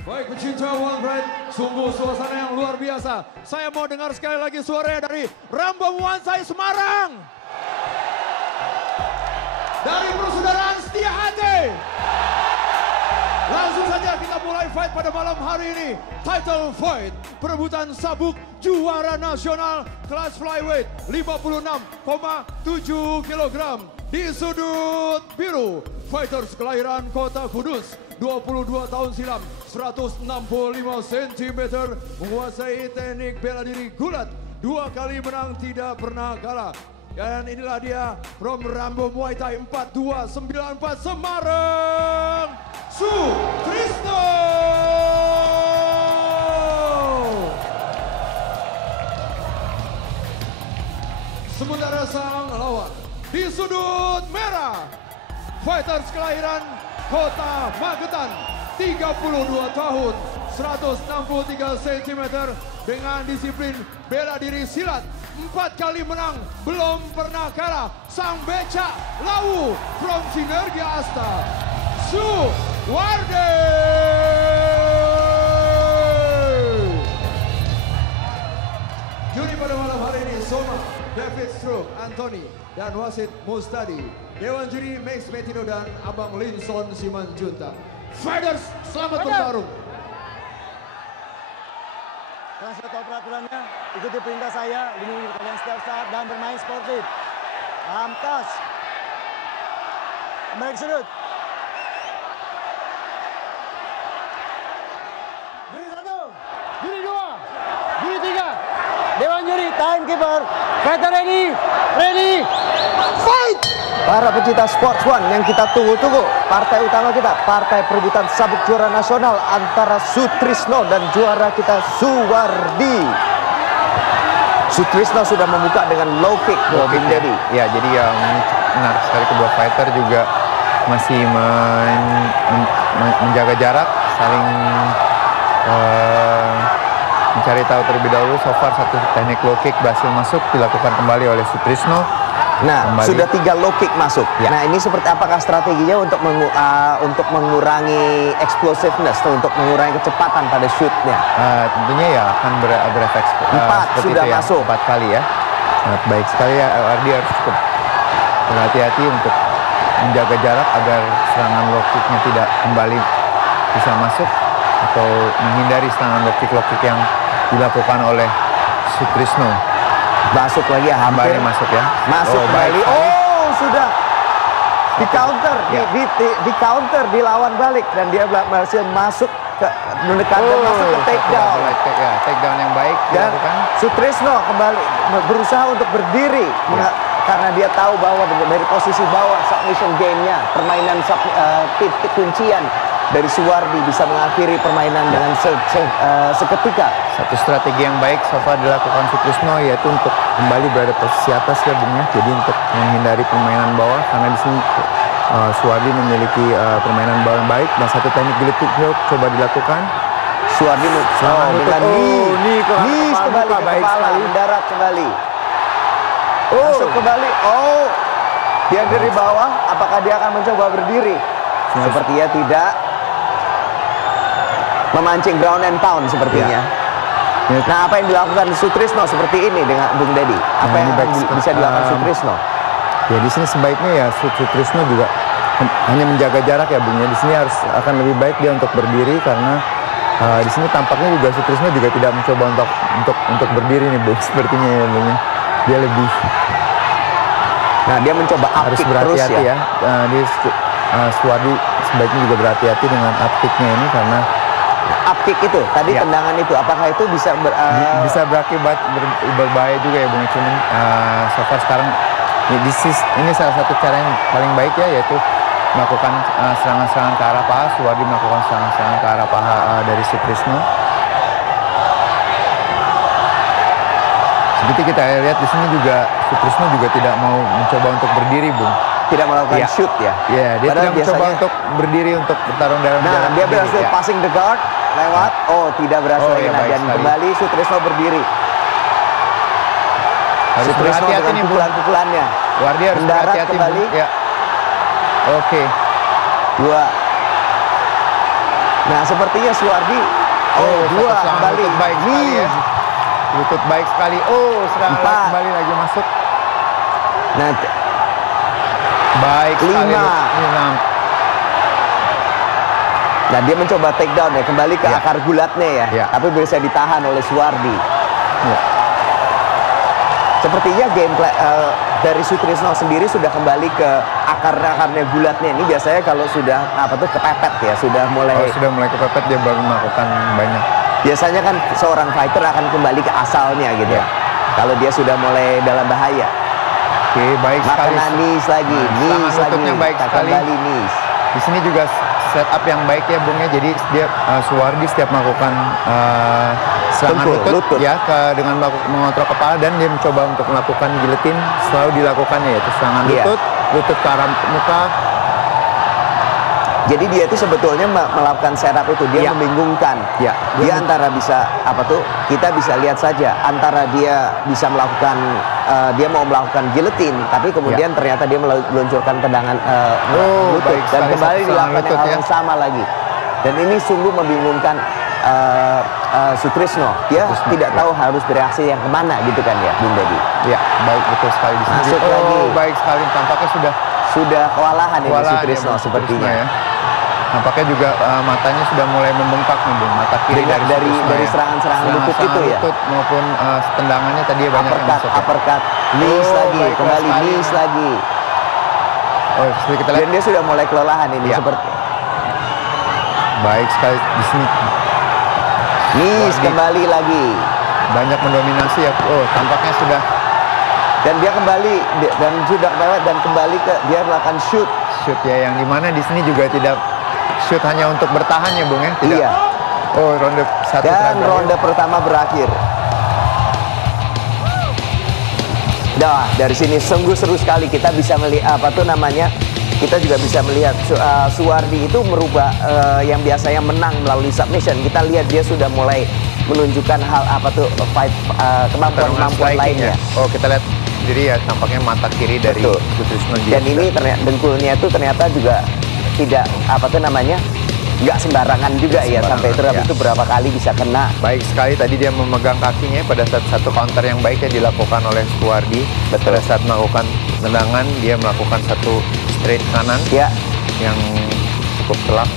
Baik pecinta One Pride, sungguh suasana yang luar biasa. Saya mau dengar sekali lagi suaranya dari Rambam Wansai Semarang. Dari Persaudaraan Setia Hati. Langsung saja kita mulai fight pada malam hari ini. Title fight, perebutan sabuk juara nasional kelas flyweight 56,7 kg. Di sudut biru, fighters kelahiran Kota Kudus, 22 tahun silam, 165 cm, menguasai teknik bela diri gulat, 2 kali menang tidak pernah kalah. Dan inilah dia from Rambo Muay Thai 4294 Semarang, Sutrisno. Sementara sang lawan di sudut merah, fighters kelahiran Kota Magetan, 32 tahun, 163 cm, dengan disiplin bela diri silat, 4 kali menang, belum pernah kalah. Sang becak Lawu from Sinergi Asta, Suwardi. Juri pada malam hari ini Soma, David Stroke, Anthony, dan wasit Mustadi. Dewan juri Max Metino dan Abang Linson Simanjunta. Fighters, selamat bertarung. Langsung tahu peraturannya, ikuti perintah saya, lindungi kalian setiap saat dan bermain sportif. Amtas. Kembali ke sudut. Juri 1, juri 2, juri 3. Dewan juri, timekeeper. Fighter ready, ready, fight! Para pecinta Sports One yang kita tunggu-tunggu, partai utama kita, partai perebutan sabuk juara nasional antara Sutrisno dan juara kita Suwardi. Sutrisno sudah membuka dengan low kick, Bung Deddy. Ya, jadi yang menarik sekali, kedua fighter juga masih menjaga jarak, saling mencari tahu terlebih dahulu. So far satu teknik low kick berhasil masuk, dilakukan kembali oleh Sutrisno. Nah, kembali. Sudah 3 low kick masuk. Ya. Nah, ini seperti apakah strateginya untuk mengurangi explosiveness, untuk mengurangi kecepatan pada shootnya? Tentunya ya akan berefek. 4 sudah ya, masuk. 4 kali ya. Baik sekali ya, LRD harus cukup berhati-hati untuk menjaga jarak agar serangan low kicknya tidak kembali bisa masuk, atau menghindari serangan low kick yang dilakukan oleh Sutrisno. Masuk lagi ya, hampir masuk ya. Masuk kembali. Oh, sudah di counter, ya. di counter, dilawan balik, dan dia berhasil masuk ke mendekatkan, masuk ke takedown. Ya, takedown yang baik dan dilakukan. Sutrisno kembali berusaha untuk berdiri ya. Karena dia tahu bahwa dari posisi bawah submission game-nya, permainan titik kuncian dari Suwardi bisa mengakhiri permainan dengan seketika. Satu strategi yang baik so far dilakukan Sutrisno, yaitu untuk kembali berada posisi atas ya, Bung ya. Jadi untuk menghindari permainan bawah, karena di sini Suwardi memiliki permainan bawah yang baik, dan satu teknik gilet hook coba dilakukan. Suwardi dengan knee kembali ke kepala, mendarat kembali. Masuk kembali. Oh, dia dari bawah. Apakah dia akan mencoba berdiri? Sepertinya tidak. Memancing ground and pound sepertinya. Ya. Nah, apa yang dilakukan Sutrisno seperti ini dengan Bung Deddy? Apa yang bisa dilakukan Sutrisno? Ya, di sini sebaiknya ya Sutrisno juga hanya menjaga jarak ya, Bung. Di sini akan lebih baik dia untuk berdiri, karena di sini tampaknya juga Sutrisno juga tidak mencoba untuk berdiri nih, Bung. Sepertinya ya, Bung. Dia lebih. Nah, dia mencoba harus berhati-hati ya. Dia Suwardi sebaiknya juga berhati-hati dengan up kick-nya ini, karena up kick itu tadi ya. Tendangan itu apakah itu bisa bisa berakibat berbahaya juga ya, Bung. Cuman so far sekarang ini salah satu cara yang paling baik ya, yaitu melakukan serangan-serangan ke arah paha. Suwardi melakukan serangan-serangan ke arah paha dari Sutrisno. Seperti kita lihat di sini juga Sutrisno juga tidak mau mencoba untuk berdiri, Bung. Tidak melakukan shoot ya? Iya, dia tidak mencoba untuk berdiri untuk bertarung dalam jarak. Nah, dia berhasil passing the guard lewat. Oh, tidak berhasil lagi. Dan kembali Sutrisno berdiri. Harus berhati-hati nih, pukulan-pukulannya. Suwardi harus berhati-hati kembali. Ya. Oke. 2. Nah, sepertinya Suwardi dua kembali. Lutut baik sekali ya. Lutut baik sekali. Serangan kembali lagi masuk. Nah, baik sekali. 5. Nah, dia mencoba take down ya, kembali ke akar gulatnya ya. Tapi bisa ditahan oleh Suwardi. Sepertinya gameplay dari Sutrisno sendiri sudah kembali ke akar-akarnya gulatnya. Ini biasanya kalau sudah kepepet ya, sudah mulai kepepet dia baru melakukan banyak. Biasanya kan seorang fighter akan kembali ke asalnya gitu ya. Kalau dia sudah mulai dalam bahaya. Oke, baik sekali. Makanya knees lagi, knees lagi. Baik sekali. Kembali knees. Di sini juga setup yang baik ya Bung ya. Jadi dia Suwardi setiap melakukan serangan lutut ya dengan mengontrol kepala, dan dia mencoba untuk melakukan giletin, selalu dilakukannya yaitu serangan lutut ke arah muka. Jadi dia itu sebetulnya melakukan setup itu, dia membingungkan. Dia antara bisa kita bisa lihat saja antara dia bisa melakukan dia mau melakukan giletin, tapi kemudian ternyata dia meluncurkan tendangan lutut dan kembali dilakukan hal yang sama lagi. Dan ini sungguh membingungkan Sutrisno. Dia tidak tahu harus bereaksi yang kemana gitu kan ya, Bung Deddy. Ya, baik, betul sekali di sini. Masuk lagi. Baik sekali, tampaknya sudah kewalahan ini Sutrisno sepertinya. Ya. Nampaknya juga matanya sudah mulai membengkak nih Bung. Mata kiri dari serangan-serangan lutut itu ya. Lutut maupun tendangannya tadi banyak yang masuk. Uppercut, knees lagi, kembali knees lagi. Kita lihat. Dan dia sudah mulai kelelahan ini seperti. Baik sekali di sini. Knees kembali lagi. Banyak mendominasi ya. Tampaknya sudah. Dan dia kembali dan sudah lewat dan kembali ke dia melakukan shoot ya, yang dimana di sini juga tidak shoot hanya untuk bertahan ya Bung ya. Tidak. Iya. Ronde 1 dan ronde pertama berakhir. Nah, dari sini sungguh seru sekali, kita bisa melihat kita juga bisa melihat Suwardi itu merubah yang biasanya menang melalui submission. Kita lihat dia sudah mulai menunjukkan hal kemampuan lainnya. Kita lihat sendiri ya, tampaknya mata kiri dari Sutrisno. Dan ini ternyata dengkulnya itu ternyata juga tidak nggak sembarangan juga ya, sampai itu berapa kali bisa kena. Baik sekali tadi dia memegang kakinya pada saat satu counter yang baik yang dilakukan oleh Suwardi. Pada saat melakukan tendangan dia melakukan satu straight kanan yang cukup telak.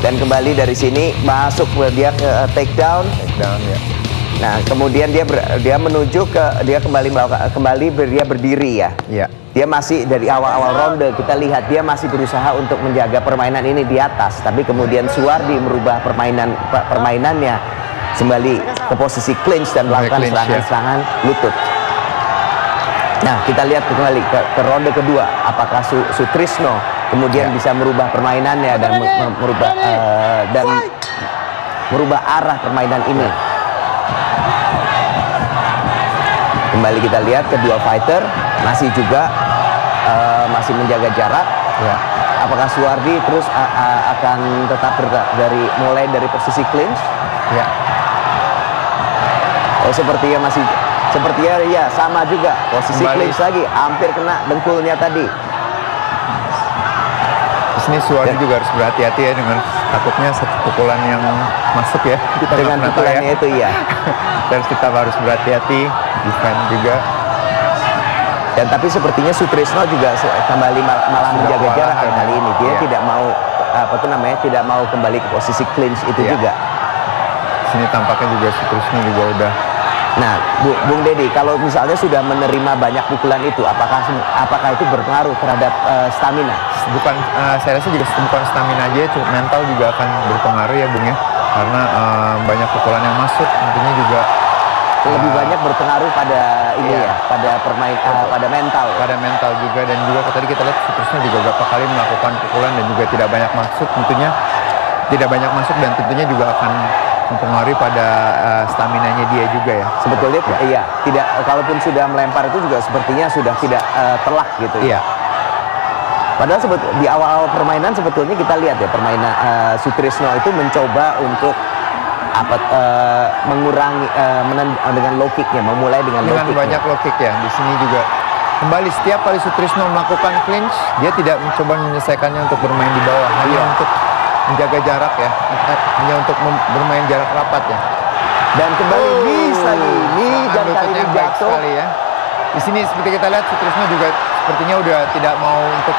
Dan kembali dari sini masuk dia ke takedown ya. Nah, kemudian dia menuju ke dia dia berdiri ya. Dia masih dari awal-awal ronde kita lihat dia masih berusaha untuk menjaga permainan ini di atas, tapi kemudian Suwardi merubah permainannya kembali ke posisi clinch dan melakukan serangan-serangan lutut. Nah, kita lihat kembali ke ronde kedua, apakah Sutrisno kemudian bisa merubah permainannya dan merubah arah permainan ini. Kembali kita lihat kedua fighter masih juga masih menjaga jarak. Apakah Suwardi terus akan tetap mulai dari posisi clinch? Sepertinya sama juga posisi clinch lagi, hampir kena dengkulnya tadi. Di sini Suwardi juga harus berhati-hati ya, dengan takutnya satu pukulan yang masuk ya. Kita dengan pukulannya itu ya. Dan kita harus berhati-hati, defend juga. Dan tapi sepertinya Sutrisno juga kembali malah menjaga jarak kali ini. Dia tidak mau tidak mau kembali ke posisi clinch itu juga. Sini tampaknya juga Sutrisno juga udah. Nah, Bung Deddy, kalau misalnya sudah menerima banyak pukulan itu, apakah itu berpengaruh terhadap stamina? Bukan, saya rasa juga bukan stamina aja, mental juga akan berpengaruh ya Bung ya. Karena banyak pukulan yang masuk, tentunya juga lebih banyak berpengaruh pada pada mental. Pada mental juga, dan juga tadi kita lihat Sutrisno juga beberapa kali melakukan pukulan dan juga tidak banyak masuk, tentunya tidak banyak masuk dan tentunya juga akan mempengaruhi pada staminanya dia juga ya. Sebetulnya tidak, kalaupun sudah melempar itu juga sepertinya sudah tidak telak gitu ya. Padahal di awal-awal permainan sebetulnya kita lihat ya, permainan Sutrisno itu mencoba untuk mengurangi dengan low kicknya, memulai dengan low kick. Banyak low kick ya. Di sini juga kembali setiap kali Sutrisno melakukan clinch, dia tidak mencoba menyelesaikannya untuk bermain di bawah, hanya untuk menjaga jarak ya, hanya untuk bermain jarak rapat ya. Dan kembali miss lagi, dan kali lututnya ini baik jatuh. sekali ya. Di sini seperti kita lihat Sutrisno juga sepertinya udah tidak mau untuk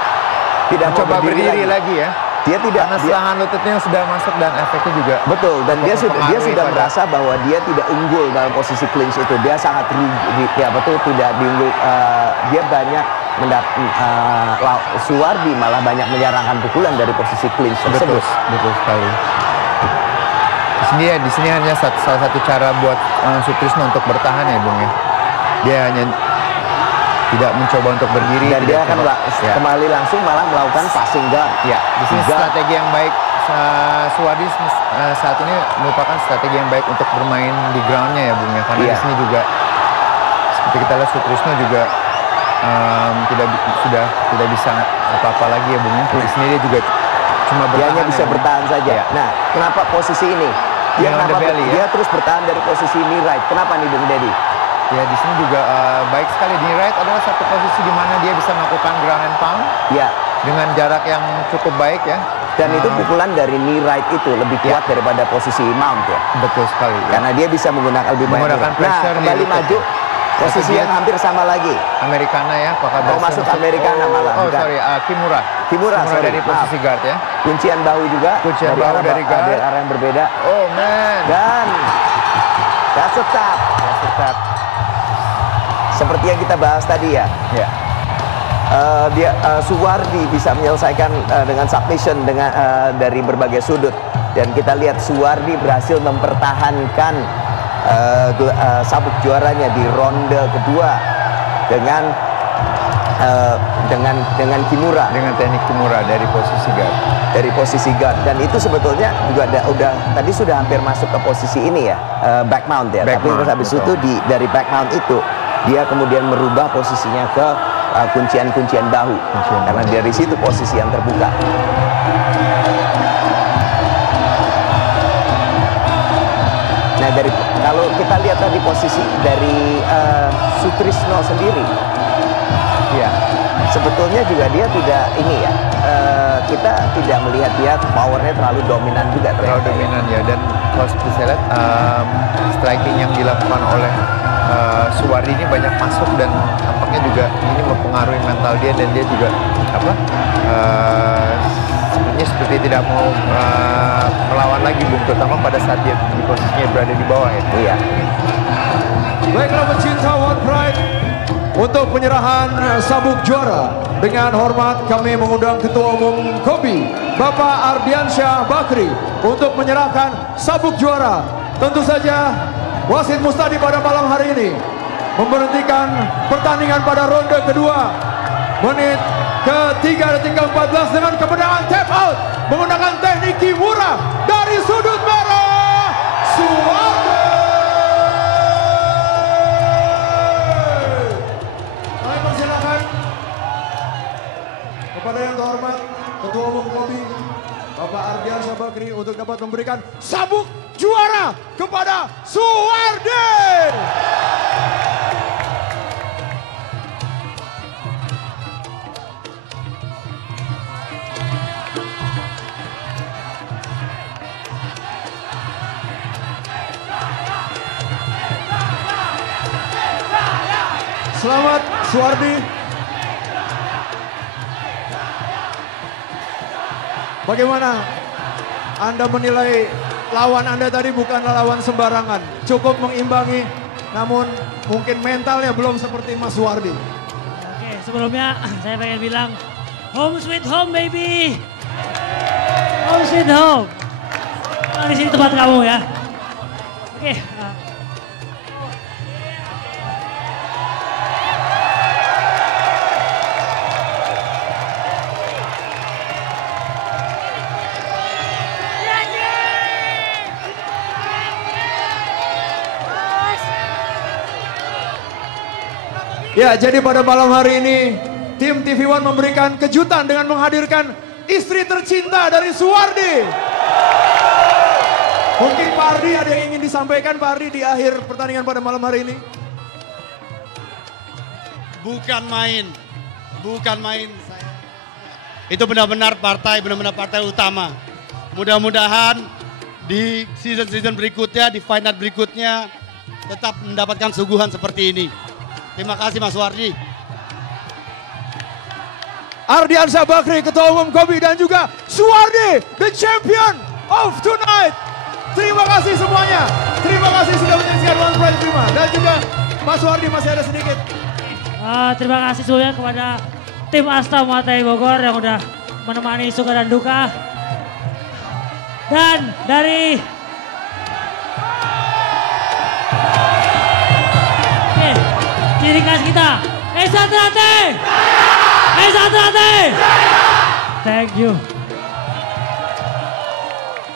mencoba berdiri lagi ya. Dia tidak, karena serangan lututnya sudah masuk dan efeknya juga betul, dan dia sudah pada merasa bahwa dia tidak unggul dalam posisi clinch itu. Dia sangat rugi, ya betul, tidak diunggul. Dia banyak Suwardi malah banyak menyerangkan pukulan dari posisi clinch tersebut. Betul sekali. Di sini hanya salah satu cara buat Sutrisno untuk bertahan ya Bung ya. Dia hanya tidak mencoba untuk berdiri. Dan dia akan kembali langsung malah melakukan passing guard. Ya, di sini strategi yang baik Suwardi saat ini merupakan strategi yang baik untuk bermain di groundnya ya Bung ya. Karena di sini juga seperti kita lihat Sutrisno juga tidak bisa apa-apa lagi ya Bung ya. Di sini dia juga cuma bertahan. Dia hanya bisa bertahan saja. Ya. Nah, kenapa posisi ini? Dia terus bertahan dari posisi knee right. Kenapa nih Bung Deddy? Ya di sini juga baik sekali. Knee right adalah satu posisi di mana dia bisa melakukan ground and pound. Ya. Dengan jarak yang cukup baik ya. Dan itu pukulan dari knee right itu lebih kuat daripada posisi mount ya. Betul sekali. Ya. Karena dia bisa menggunakan lebih banyak. Nah, kembali maju. Posisi yang hampir sama lagi. Americana ya. Masuk Americana malah. Kimura. Kimura dari posisi guard ya. Kuncian bahu juga. Kuncian bahu dari guard. Dari arah yang berbeda. Oh man. Dan that's a tap. Seperti yang kita bahas tadi ya. Suwardi bisa menyelesaikan dengan submission dari berbagai sudut. Dan kita lihat Suwardi berhasil mempertahankan sabuk juaranya di ronde kedua dengan Kimura, dengan teknik Kimura dari posisi guard. Dan itu sebetulnya juga tadi sudah hampir masuk ke posisi ini ya, back mount ya. Tapi terus habis itu dari back mount itu dia kemudian merubah posisinya ke kuncian bahu. Karena dari situ posisi yang terbuka. Nah, kalau kita lihat tadi posisi dari Sutrisno sendiri, ya sebetulnya juga dia tidak kita tidak melihat dia powernya terlalu dominan juga. Terlalu dominan ya, dan kalau seperti saya lihat striking yang dilakukan oleh Suwardi ini banyak masuk dan tampaknya juga ini mempengaruhi mental dia, dan dia juga seperti tidak mau melawan lagi Bung, terutama pada saat dia di posisinya berada di bawah ya. Iya. Baiklah pecinta One Pride, untuk penyerahan sabuk juara dengan hormat kami mengundang Ketua Umum KOBI Bapak Ardiansyah Bakri untuk menyerahkan sabuk juara. Tentu saja wasit mustadi pada malam hari ini memberhentikan pertandingan pada ronde kedua menit ke-3 detik ke-14 dengan kemenangan tap out menggunakan teknik Kimura dari sudut merah Suwardi. Kami persilakan kepada yang terhormat Ketua Umum KOBI Bapak Ardiansyah Bakri untuk dapat memberikan sabuk juara kepada Suwardi. Selamat Suwardi. Bagaimana Anda menilai lawan Anda tadi? Bukanlah lawan sembarangan, cukup mengimbangi, namun mungkin mentalnya belum seperti Mas Suwardi. Oke, sebelumnya saya pengen bilang home sweet home baby. Home sweet home. Di sini tempat kamu ya. Oke. Ya, jadi pada malam hari ini tim TV One memberikan kejutan dengan menghadirkan istri tercinta dari Suwardi. Mungkin Pak Ardi ada yang ingin disampaikan Pak Ardi di akhir pertandingan pada malam hari ini? Bukan main. Itu benar-benar partai utama. Mudah-mudahan di season-season berikutnya, di final berikutnya tetap mendapatkan suguhan seperti ini. Terima kasih Mas Wardi. Ardiansyah Bakri, Ketua Umum Kobi, dan juga Suwardi, the champion of tonight. Terima kasih semuanya. Terima kasih sudah menyaksikan One Pride 5. Dan juga Mas Wardi masih ada sedikit. Terima kasih semuanya kepada tim Asta Muay Thai Bogor yang udah menemani suka dan duka. Dan dari ciri khas kita, Esa Trate! Thank you.